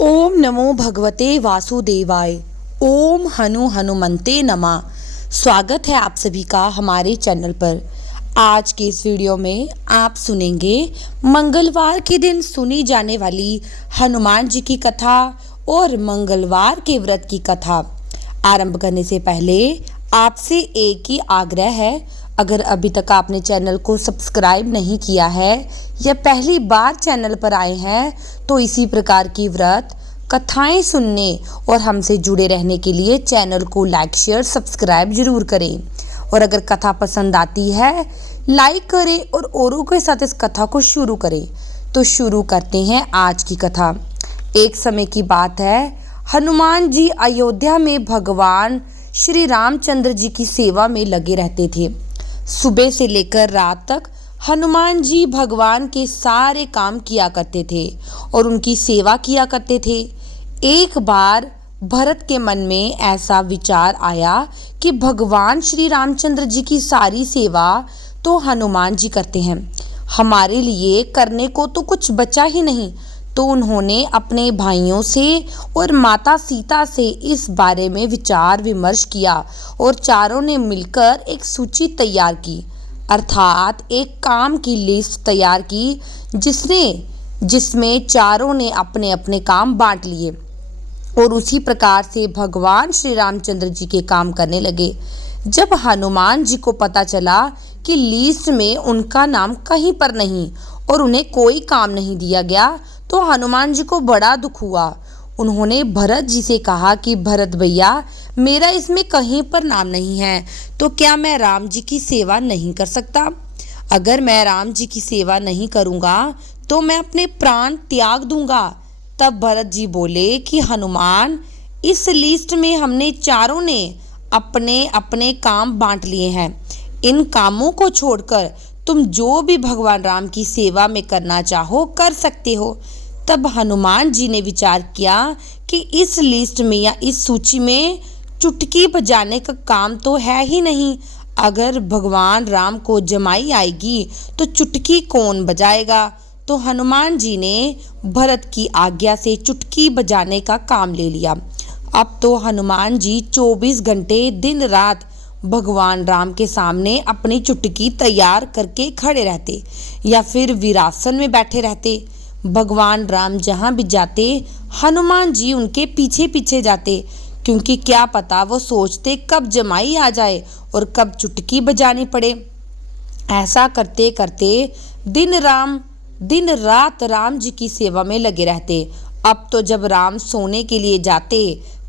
ओम नमो भगवते वासुदेवाय। ओम हनुमंते नमः। स्वागत है आप सभी का हमारे चैनल पर। आज के इस वीडियो में आप सुनेंगे मंगलवार के दिन सुनी जाने वाली हनुमान जी की कथा और मंगलवार के व्रत की कथा। आरंभ करने से पहले आपसे एक ही आग्रह है, अगर अभी तक आपने चैनल को सब्सक्राइब नहीं किया है या पहली बार चैनल पर आए हैं तो इसी प्रकार की व्रत कथाएं सुनने और हमसे जुड़े रहने के लिए चैनल को लाइक शेयर सब्सक्राइब जरूर करें। और अगर कथा पसंद आती है लाइक करें और औरों के साथ इस कथा को शुरू करें। तो शुरू करते हैं आज की कथा। एक समय की बात है, हनुमान जी अयोध्या में भगवान श्री रामचंद्र जी की सेवा में लगे रहते थे। सुबह से लेकर रात तक हनुमान जी भगवान के सारे काम किया करते थे और उनकी सेवा किया करते थे। एक बार भरत के मन में ऐसा विचार आया कि भगवान श्री रामचंद्र जी की सारी सेवा तो हनुमान जी करते हैं, हमारे लिए करने को तो कुछ बचा ही नहीं। तो उन्होंने अपने भाइयों से और माता सीता से इस बारे में विचार विमर्श किया और चारों ने मिलकर एक सूची तैयार की, अर्थात एक काम की लिस्ट तैयार की जिसमें चारों ने अपने अपने काम बांट लिए और उसी प्रकार से भगवान श्री रामचंद्र जी के काम करने लगे। जब हनुमान जी को पता चला कि लिस्ट में उनका नाम कहीं पर नहीं और उन्हें कोई काम नहीं दिया गया तो हनुमान जी को बड़ा दुख हुआ। उन्होंने भरत जी से कहा कि भरत भैया, मेरा इसमें कहीं पर नाम नहीं है, तो क्या मैं राम जी की सेवा नहीं कर सकता? अगर मैं राम जी की सेवा नहीं करूँगा तो मैं अपने प्राण त्याग दूंगा। तब भरत जी बोले कि हनुमान, इस लिस्ट में हमने चारों ने अपने अपने काम बांट लिए हैं। इन कामों को छोड़कर तुम जो भी भगवान राम की सेवा में करना चाहो कर सकते हो। तब हनुमान जी ने विचार किया कि इस लिस्ट में या इस सूची में चुटकी बजाने का काम तो है ही नहीं। अगर भगवान राम को जमाई आएगी तो चुटकी कौन बजाएगा? तो हनुमान जी ने भरत की आज्ञा से चुटकी बजाने का काम ले लिया। अब तो हनुमान जी 24 घंटे दिन रात भगवान राम के सामने अपनी चुटकी तैयार करके खड़े रहते या फिर वीरासन में बैठे रहते। भगवान राम जहाँ भी जाते हनुमान जी उनके पीछे पीछे जाते, क्योंकि क्या पता वो सोचते कब जमाई आ जाए और कब चुटकी बजानी पड़े। ऐसा करते करते दिन रात राम जी की सेवा में लगे रहते। अब तो जब राम सोने के लिए जाते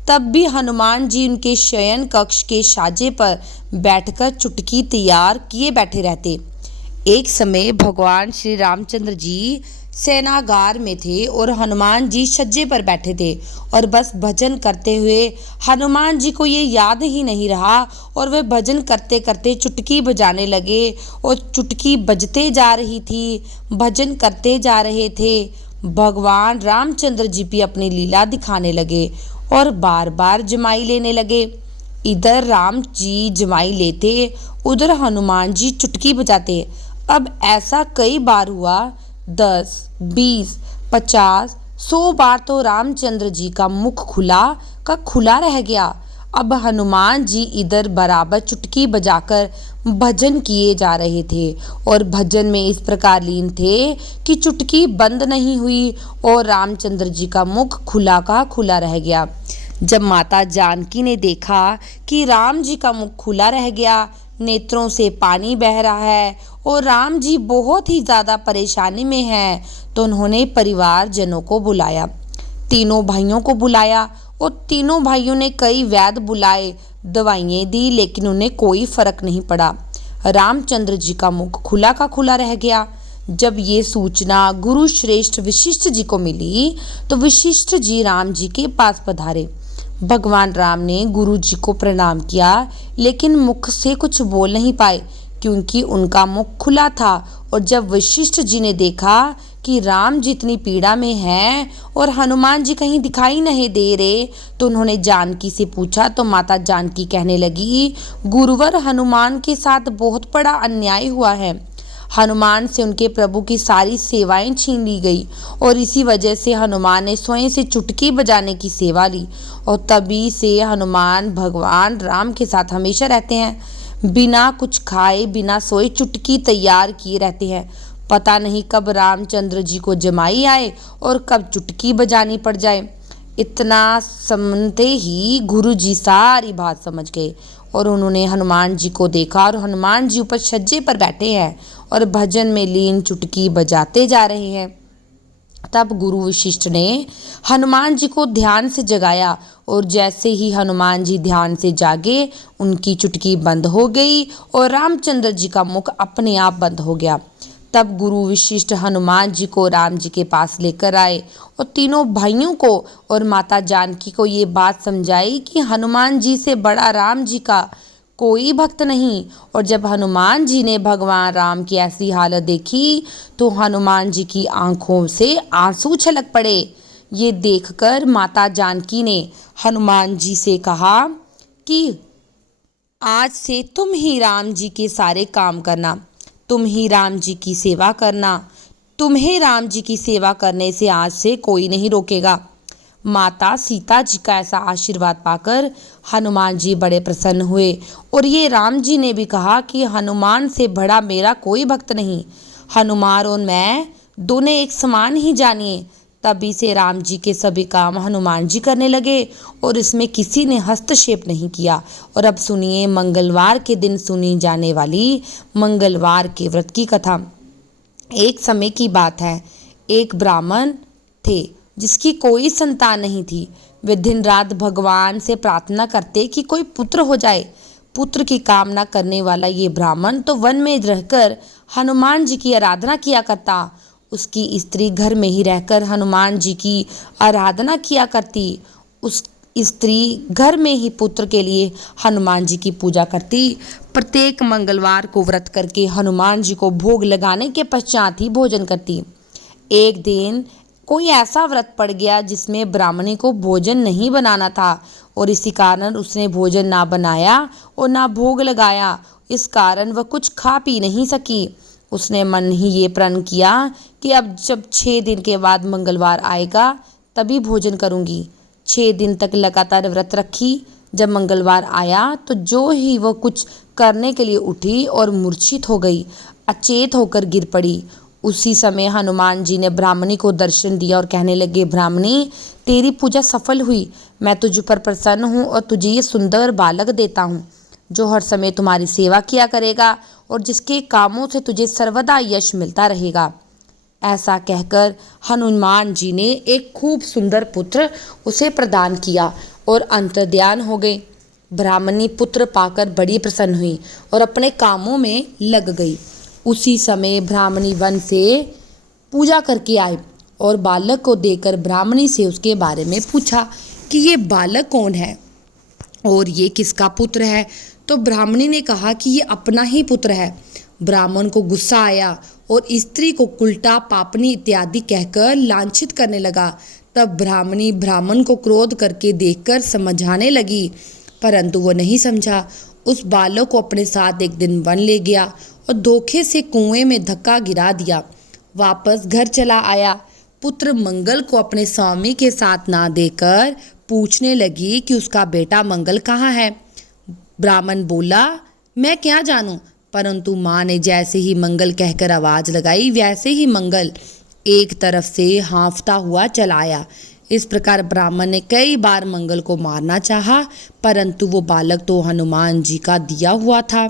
तब भी हनुमान जी उनके शयन कक्ष के साजे पर बैठकर चुटकी तैयार किए बैठे रहते। एक समय भगवान श्री रामचंद्र जी सेनागार में थे और हनुमान जी छज्जे पर बैठे थे और बस भजन करते हुए हनुमान जी को ये याद ही नहीं रहा और वे भजन करते करते चुटकी बजाने लगे और चुटकी बजते जा रही थी, भजन करते जा रहे थे। भगवान रामचंद्र जी भी अपनी लीला दिखाने लगे और बार बार जमाई लेने लगे। इधर राम जी जमाई लेते, उधर हनुमान जी चुटकी बजाते। अब ऐसा कई बार हुआ, 10, 20, 50, 100 बार तो रामचंद्र जी का मुख खुला रह गया। अब हनुमान जी इधर बराबर चुटकी बजाकर भजन किए जा रहे थे और भजन में इस प्रकार लीन थे कि चुटकी बंद नहीं हुई और रामचंद्र जी का मुख खुला रह गया। जब माता जानकी ने देखा कि राम जी का मुख खुला रह गया, नेत्रों से पानी बह रहा है और राम जी बहुत ही ज़्यादा परेशानी में हैं, तो उन्होंने परिवारजनों को बुलाया, तीनों भाइयों को बुलाया और तीनों भाइयों ने कई वैद्य बुलाए, दवाइयाँ दी, लेकिन उन्हें कोई फर्क नहीं पड़ा। रामचंद्र जी का मुख खुला रह गया। जब ये सूचना गुरु श्रेष्ठ वशिष्ठ जी को मिली तो वशिष्ठ जी राम जी के पास पधारे। भगवान राम ने गुरु जी को प्रणाम किया, लेकिन मुख से कुछ बोल नहीं पाए क्योंकि उनका मुख खुला था। और जब वशिष्ठ जी ने देखा कि राम जी इतनी पीड़ा में हैं और हनुमान जी कहीं दिखाई नहीं दे रहे, तो उन्होंने जानकी से पूछा। तो माता जानकी कहने लगी, गुरुवर, हनुमान के साथ बहुत बड़ा अन्याय हुआ है। हनुमान से उनके प्रभु की सारी सेवाएं छीन ली गई और इसी वजह से हनुमान ने स्वयं से चुटकी बजाने की सेवा ली और तभी से हनुमान भगवान राम के साथ हमेशा रहते हैं। बिना कुछ खाए बिना सोए चुटकी तैयार किए रहते हैं। पता नहीं कब रामचंद्र जी को जमाई आए और कब चुटकी बजानी पड़ जाए। इतना सुनते ही गुरु जी सारी बात समझ गए और उन्होंने हनुमान जी को देखा और हनुमान जी ऊपर छज्जे पर बैठे हैं और भजन में लीन चुटकी बजाते जा रहे हैं। तब गुरु वशिष्ठ ने हनुमान जी को ध्यान से जगाया और जैसे ही हनुमान जी ध्यान से जागे उनकी चुटकी बंद हो गई और रामचंद्र जी का मुख अपने आप बंद हो गया। तब गुरु वशिष्ठ हनुमान जी को राम जी के पास लेकर आए और तीनों भाइयों को और माता जानकी को ये बात समझाई कि हनुमान जी से बड़ा राम जी का कोई भक्त नहीं। और जब हनुमान जी ने भगवान राम की ऐसी हालत देखी तो हनुमान जी की आंखों से आंसू छलक पड़े। ये देखकर माता जानकी ने हनुमान जी से कहा कि आज से तुम ही राम जी के सारे काम करना, तुम ही राम जी की सेवा करना, तुम्हें राम जी की सेवा करने से आज से कोई नहीं रोकेगा। माता सीता जी का ऐसा आशीर्वाद पाकर हनुमान जी बड़े प्रसन्न हुए और ये राम जी ने भी कहा कि हनुमान से बड़ा मेरा कोई भक्त नहीं। हनुमान और मैं दोनों एक समान ही जानिए। तभी से राम जी के सभी काम हनुमान जी करने लगे और इसमें किसी ने हस्तक्षेप नहीं किया। और अब सुनिए मंगलवार के दिन सुनी जाने वाली मंगलवार के व्रत की कथा। एक समय की बात है, एक ब्राह्मण थे जिसकी कोई संतान नहीं थी। वे दिन रात भगवान से प्रार्थना करते कि कोई पुत्र हो जाए। पुत्र की कामना करने वाला ये ब्राह्मण तो वन में रहकर हनुमान जी की आराधना किया करता। उसकी स्त्री घर में ही रहकर हनुमान जी की आराधना किया करती। उस स्त्री घर में ही पुत्र के लिए हनुमान जी की पूजा करती। प्रत्येक मंगलवार को व्रत करके हनुमान जी को भोग लगाने के पश्चात ही भोजन करती। एक दिन कोई ऐसा व्रत पड़ गया जिसमें ब्राह्मणी को भोजन नहीं बनाना था और इसी कारण उसने भोजन ना बनाया और ना भोग लगाया। इस कारण वह कुछ खा पी नहीं सकी। उसने मन ही ये प्रण किया कि अब जब 6 दिन के बाद मंगलवार आएगा तभी भोजन करूंगी। 6 दिन तक लगातार व्रत रखी। जब मंगलवार आया तो जो ही वह कुछ करने के लिए उठी और मूर्छित हो गई, अचेत होकर गिर पड़ी। उसी समय हनुमान जी ने ब्राह्मणी को दर्शन दिया और कहने लगे, ब्राह्मणी तेरी पूजा सफल हुई। मैं तुझ पर प्रसन्न हूँ और तुझे ये सुंदर बालक देता हूँ जो हर समय तुम्हारी सेवा किया करेगा और जिसके कामों से तुझे सर्वदा यश मिलता रहेगा। ऐसा कहकर हनुमान जी ने एक खूब सुंदर पुत्र उसे प्रदान किया और अंतर्ध्यान हो गए। ब्राह्मणी पुत्र पाकर बड़ी प्रसन्न हुई और अपने कामों में लग गई। उसी समय ब्राह्मणी वन से पूजा करके आई और बालक को देखकर ब्राह्मणी से उसके बारे में पूछा कि ये बालक कौन है और ये किसका पुत्र है। तो ब्राह्मणी ने कहा कि ये अपना ही पुत्र है। ब्राह्मण को गुस्सा आया और स्त्री को उल्टा पापनी इत्यादि कहकर लांछित करने लगा। तब ब्राह्मणी ब्राह्मण को क्रोध करके देखकर समझाने लगी, परंतु वो नहीं समझा। उस बालक को अपने साथ एक दिन वन ले गया और धोखे से कुएं में धक्का गिरा दिया। वापस घर चला आया। पुत्र मंगल को अपने स्वामी के साथ ना देकर पूछने लगी कि उसका बेटा मंगल कहाँ है। ब्राह्मण बोला, मैं क्या जानूं, परंतु माँ ने जैसे ही मंगल कहकर आवाज लगाई वैसे ही मंगल एक तरफ से हाँफता हुआ चला आया। इस प्रकार ब्राह्मण ने कई बार मंगल को मारना चाहा, परंतु वो बालक तो हनुमान जी का दिया हुआ था।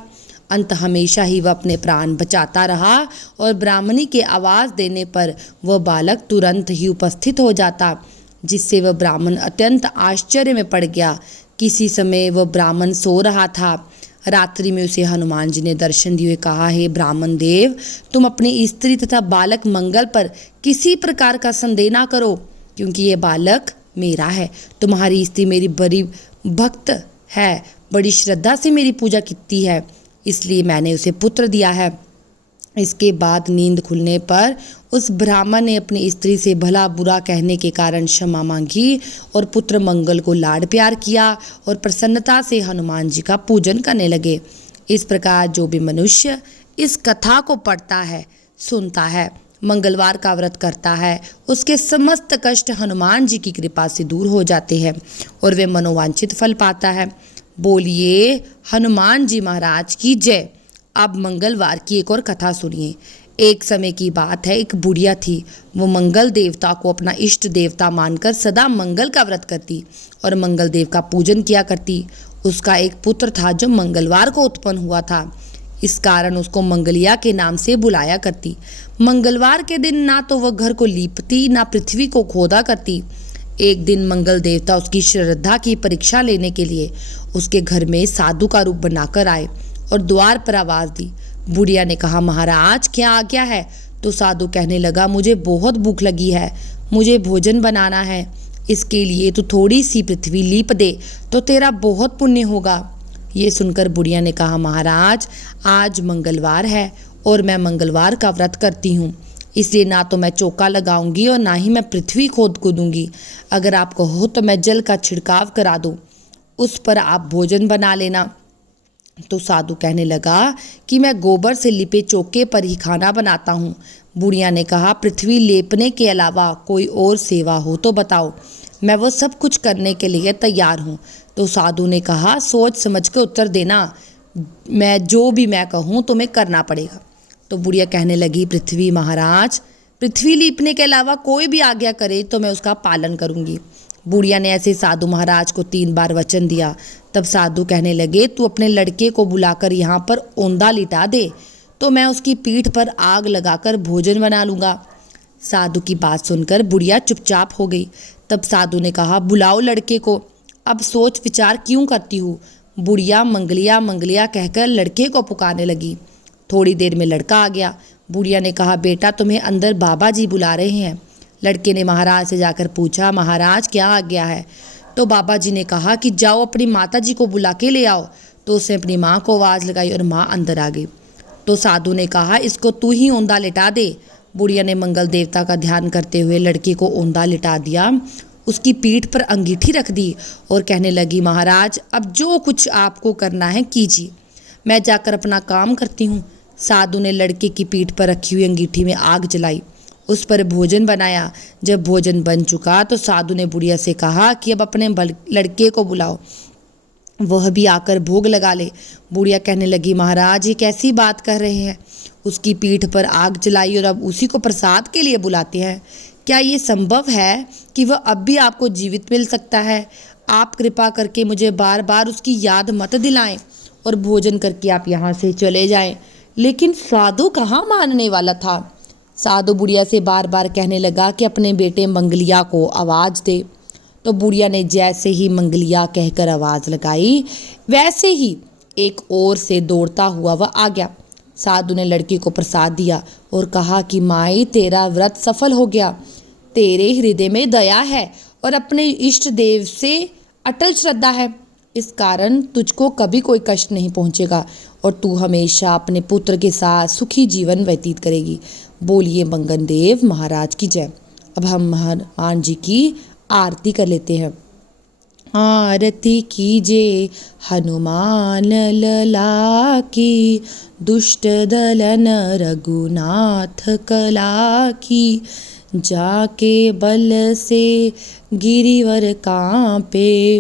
अंत हमेशा ही वह अपने प्राण बचाता रहा और ब्राह्मणी के आवाज़ देने पर वह बालक तुरंत ही उपस्थित हो जाता, जिससे वह ब्राह्मण अत्यंत आश्चर्य में पड़ गया। किसी समय वह ब्राह्मण सो रहा था। रात्रि में उसे हनुमान जी ने दर्शन दिए कहा, हे ब्राह्मण देव, तुम अपनी स्त्री तथा बालक मंगल पर किसी प्रकार का संदेह ना करो, क्योंकि ये बालक मेरा है। तुम्हारी स्त्री मेरी बड़ी भक्त है, बड़ी श्रद्धा से मेरी पूजा की है, इसलिए मैंने उसे पुत्र दिया है। इसके बाद नींद खुलने पर उस ब्राह्मण ने अपनी स्त्री से भला बुरा कहने के कारण क्षमा मांगी और पुत्र मंगल को लाड प्यार किया और प्रसन्नता से हनुमान जी का पूजन करने लगे। इस प्रकार जो भी मनुष्य इस कथा को पढ़ता है, सुनता है, मंगलवार का व्रत करता है, उसके समस्त कष्ट हनुमान जी की कृपा से दूर हो जाते हैं और वे मनोवांछित फल पाता है। बोलिए हनुमान जी महाराज की जय। अब मंगलवार की एक और कथा सुनिए। एक समय की बात है, एक बुढ़िया थी। वो मंगल देवता को अपना इष्ट देवता मानकर सदा मंगल का व्रत करती और मंगल देव का पूजन किया करती। उसका एक पुत्र था जो मंगलवार को उत्पन्न हुआ था। इस कारण उसको मंगलिया के नाम से बुलाया करती। मंगलवार के दिन ना तो वह घर को लीपती, ना पृथ्वी को खोदा करती। एक दिन मंगल देवता उसकी श्रद्धा की परीक्षा लेने के लिए उसके घर में साधु का रूप बनाकर आए और द्वार पर आवाज दी। बुढ़िया ने कहा, महाराज क्या आज्ञा है? तो साधु कहने लगा, मुझे बहुत भूख लगी है, मुझे भोजन बनाना है। इसके लिए तू थोड़ी सी पृथ्वी लीप दे तो तेरा बहुत पुण्य होगा। ये सुनकर बुढ़िया ने कहा, महाराज आज मंगलवार है और मैं मंगलवार का व्रत करती हूँ, इसलिए ना तो मैं चौका लगाऊंगी और ना ही मैं पृथ्वी खोद कूदूंगी। अगर आप कहो तो मैं जल का छिड़काव करा दूँ, उस पर आप भोजन बना लेना। तो साधु कहने लगा कि मैं गोबर से लिपे चौके पर ही खाना बनाता हूँ। बुढ़िया ने कहा, पृथ्वी लेपने के अलावा कोई और सेवा हो तो बताओ, मैं वो सब कुछ करने के लिए तैयार हूँ। तो साधु ने कहा, सोच समझ के उत्तर देना, मैं जो भी मैं कहूँ तुम्हें करना पड़ेगा। तो बुढ़िया कहने लगी, पृथ्वी महाराज, पृथ्वी लीपने के अलावा कोई भी आज्ञा करे तो मैं उसका पालन करूँगी। बुढ़िया ने ऐसे साधु महाराज को 3 बार वचन दिया। तब साधु कहने लगे, तू अपने लड़के को बुलाकर यहाँ पर औंधा लिटा दे तो मैं उसकी पीठ पर आग लगाकर भोजन बना लूँगा। साधु की बात सुनकर बुढ़िया चुपचाप हो गई। तब साधु ने कहा, बुलाओ लड़के को, अब सोच विचार क्यों करती हूँ। बुढ़िया मंगलिया मंगलिया कहकर लड़के को पुकारने लगी। थोड़ी देर में लड़का आ गया। बुढ़िया ने कहा, बेटा तुम्हें अंदर बाबा जी बुला रहे हैं। लड़के ने महाराज से जाकर पूछा, महाराज क्या आज्ञा है? तो बाबा जी ने कहा कि जाओ अपनी माता जी को बुला के ले आओ। तो उसने अपनी माँ को आवाज़ लगाई और माँ अंदर आ गई। तो साधु ने कहा, इसको तू ही औंधा लिटा दे। बुढ़िया ने मंगल देवता का ध्यान करते हुए लड़के को औंधा लिटा दिया, उसकी पीठ पर अंगीठी रख दी और कहने लगी, महाराज अब जो कुछ आपको करना है कीजिए, मैं जाकर अपना काम करती हूँ। साधु ने लड़के की पीठ पर रखी हुई अंगीठी में आग जलाई, उस पर भोजन बनाया। जब भोजन बन चुका तो साधु ने बुढ़िया से कहा कि अब अपने लड़के को बुलाओ, वह भी आकर भोग लगा ले। बुढ़िया कहने लगी, महाराज ये कैसी बात कर रहे हैं? उसकी पीठ पर आग जलाई और अब उसी को प्रसाद के लिए बुलाते हैं? क्या ये संभव है कि वह अब भी आपको जीवित मिल सकता है? आप कृपा करके मुझे बार बार उसकी याद मत दिलाएं और भोजन करके आप यहाँ से चले जाएं। लेकिन साधु कहाँ मानने वाला था। साधु बुढ़िया से बार बार कहने लगा कि अपने बेटे मंगलिया को आवाज़ दे। तो बुढ़िया ने जैसे ही मंगलिया कहकर आवाज़ लगाई, वैसे ही एक ओर से दौड़ता हुआ वह आ गया। साधु ने लड़की को प्रसाद दिया और कहा कि माई तेरा व्रत सफल हो गया, तेरे हृदय में दया है और अपने इष्ट देव से अटल श्रद्धा है, इस कारण तुझको कभी कोई कष्ट नहीं पहुँचेगा और तू हमेशा अपने पुत्र के साथ सुखी जीवन व्यतीत करेगी। बोलिए मंगल देव महाराज की जय। अब हम हनुमान जी की आरती कर लेते हैं। आरती कीजे हनुमान लला की, दुष्ट दलन रघुनाथ कला की, जाके बल से गिरिवर कांपे,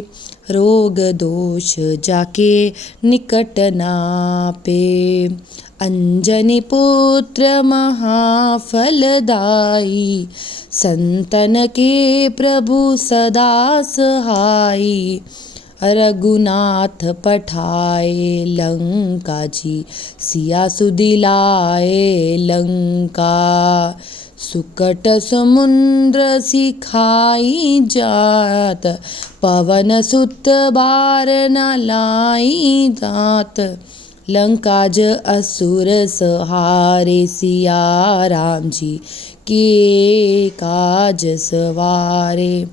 रोग दोष जाके निकट नापे, अंजनी पुत्र महाफलदाई, संतन के प्रभु सदा सहाई, रघुनाथ पठाए लंका जी, सिया सुदिलाए लंका, सुकट समुद्र सिखाई जात, पवन सुत बार न लाई दात, लंका ज असुर सहारे, सिया राम जी के काज सवारे,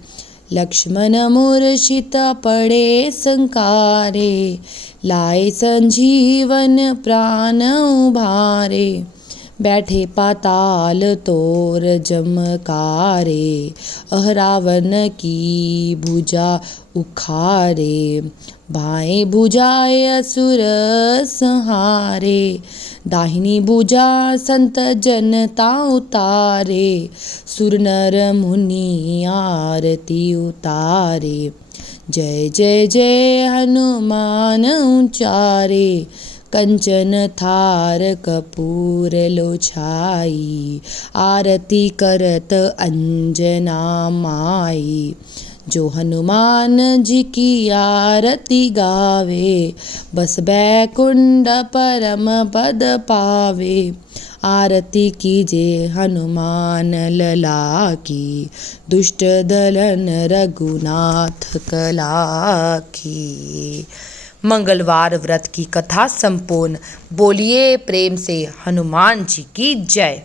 लक्ष्मण मूर्छिता पड़े संकारे, लाए संजीवन प्राण उभारे, बैठे पाताल तोर जमकारे, अहरावन की भुजा उखारे, बाएं भुजाए असुर संहारे, दाहिनी भुजा संत जनता उतारे, सुर नर मुनि आरती उतारे, जय जय जय हनुमान उचारे, कंचन थार कपूर लो छाई, आरती करत अंजना माई, जो हनुमान जी की आरती गावे, बस बैकुंठ परम पद पावे, आरती कीजे हनुमान लला की, दुष्ट दलन रघुनाथ कला की। मंगलवार व्रत की कथा संपूर्ण। बोलिए प्रेम से हनुमान जी की जय।